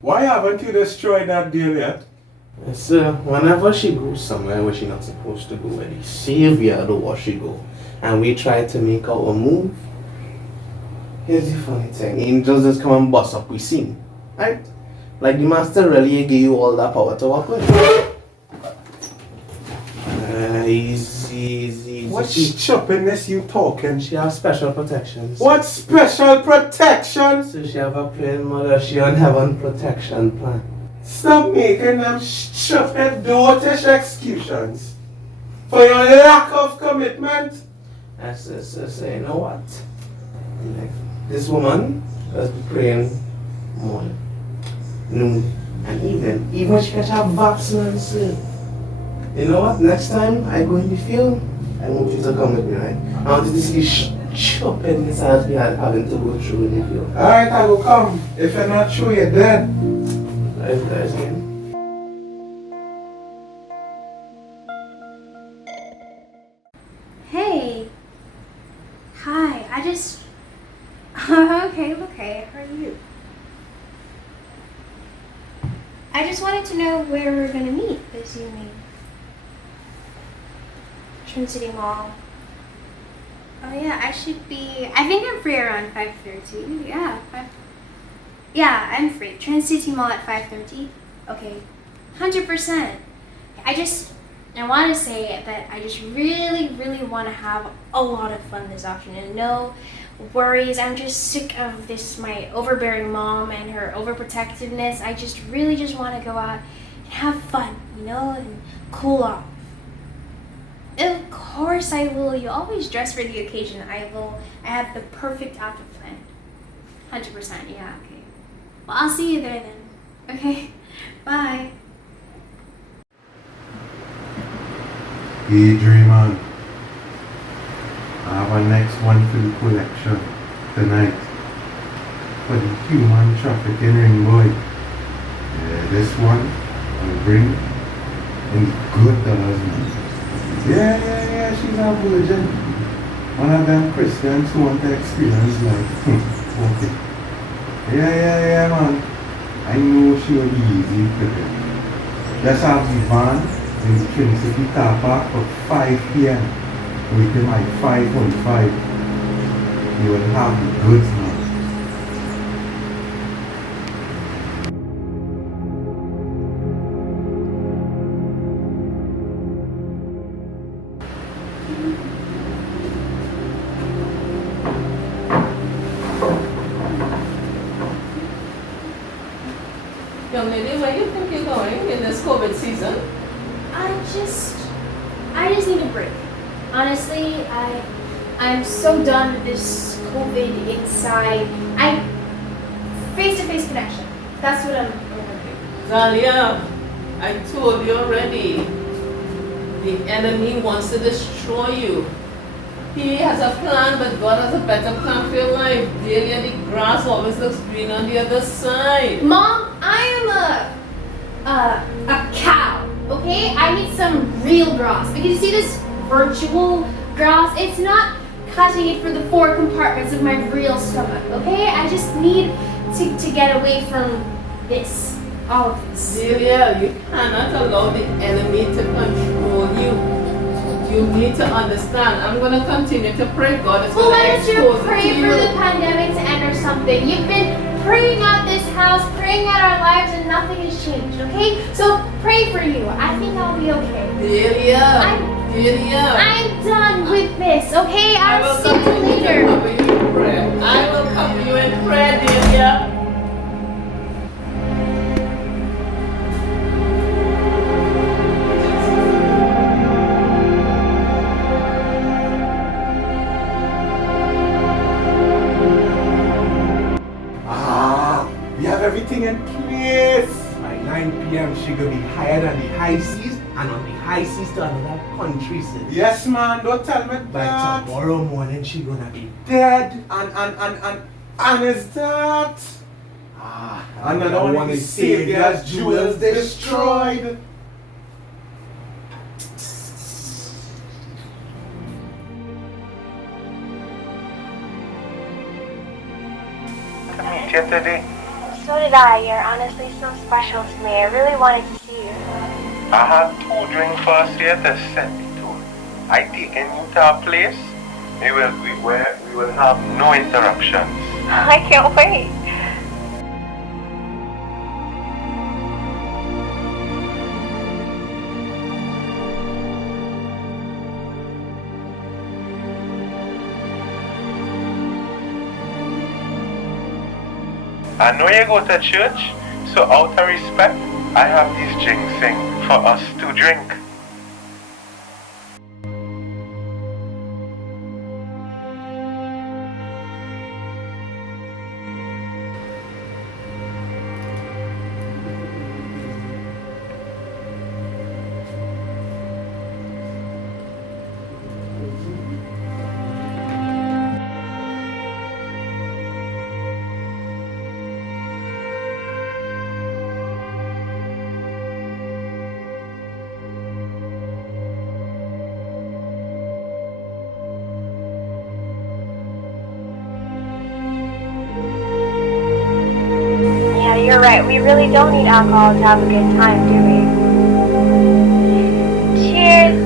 Why haven't you destroyed that deal yet? So whenever she goes somewhere where she's not supposed to go, where the savior do what she go, and we try to make our move, here's the funny thing, angels just come and bust up we scene, right? Like the master really gave you all that power to work with. Easy. What choppiness you talking? She has special protections. What special protection? So she have a plain mother, she on heaven protection plan. Stop making them stupid dotish excuses for your lack of commitment. So you know what? Like, this woman has been praying morning, noon, and evening. Even she catch her vaccine. You know what? Next time I go in the field, I want you to come with me, right? I want you to see chopping this as we are having to go through in the field. Alright, I will come. If you're not sure, you're dead. That's it. Hey. Hi. Okay. How are you? I just wanted to know where we're gonna meet this evening. Trin City Mall. Oh yeah, I think I'm free around 5:30. Yeah, I'm free. Trin City Mall at 5:30. Okay. 100%. I want to say that I just really want to have a lot of fun this afternoon. No worries. I'm just sick of my overbearing mom and her overprotectiveness. I just want to go out and have fun, and cool off. Of course I will. You always dress for the occasion. I have the perfect outfit planned. 100%. Yeah, okay. Well, I'll see you there then. Okay. Bye. Hey, Dreamer. I have a next one for the collection tonight for the human trafficking ring boy. This one will bring in good dollars, man. Yeah, she's a virgin. One of them Christians who want to experience life. Okay. Yeah, man. I know she will be easy to get. Just have the van in the Trin City car park for 5 p.m. Waiting by 5:45. You will have the goods now. Young lady, where do you think you're going in this COVID season? I just need a break. Honestly, I'm so done with this COVID inside. Face-to-face connection. That's what I'm looking. Zalia, I told you already. The enemy wants to destroy you. He has a plan, but God has a better plan for your life. Delia, the grass always looks green on the other side. Mom, I am a cow. Okay, I need some real grass. Because you see this virtual grass, it's not cutting it for the 4 compartments of my real stomach. Okay, I just need to get away from this, all of this. Delia, you cannot allow the enemy to control you. You need to understand. I'm going to continue to pray. God is Well, going why to don't expose you it pray to for you. the pandemic to end or something? You've been praying out this house, praying out our lives, and nothing has changed, okay? So pray for you. I think I'll be okay. Delia, I'm done with this, okay? I I'll will see you continue to later. cover you in prayer. I will cover you in prayer, Delia. We have everything in place. By 9 p.m. she gonna be higher than the high seas and on the high seas to another country, sir. Yes, man, don't tell me By that. tomorrow morning, she gonna be dead. And is that? And I don't want to see their jewels destroyed. To meet you today. So did I. You're honestly so special to me. I really wanted to see you. I have 2 drinks first here to send me to. I taken you to a place where we will have no interruptions. I can't wait. I know you go to church, so out of respect, I have these drinks for us to drink. Yeah, you're right. We really don't need alcohol to have a good time, do we? Cheers.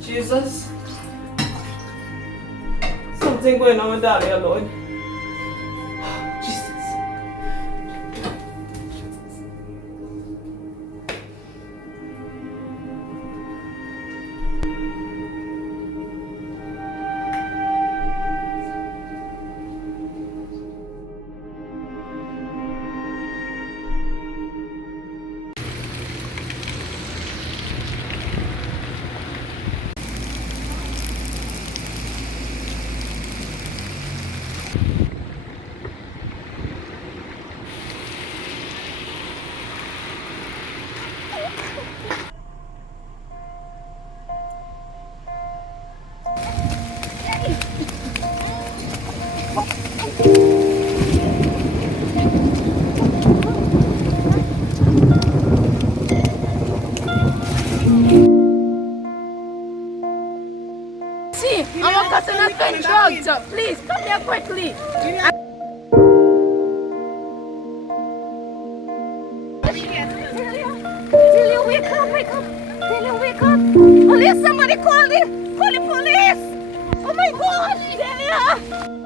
Jesus. Something going on with Dahlia, Lord. Jesus. See, I'm a cousin of gun drugs. Please, come here quickly. Delia, wake up, wake up. Delia, wake up. Police, somebody call the police. Oh my God, Delia.